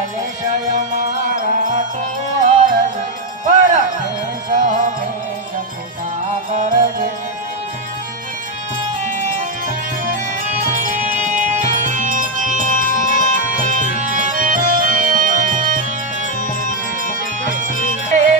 ગણેશય મારા તોરજ પરમેશ મેશ કૃપા કરજે. Hey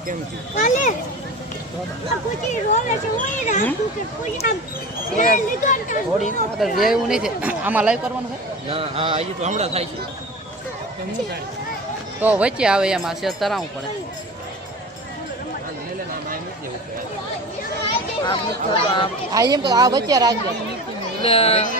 કી જય કાલે આ રોવે છે કે કોઈ આમ થોડી આગળ લાઈવ કરવાનું છે હા હજી તો હમણાં થાય છે તો વચ્ચે આવે એમાં છે તરાવું પડે આ એમ તો આ વચ્ચે રાખજો એટલે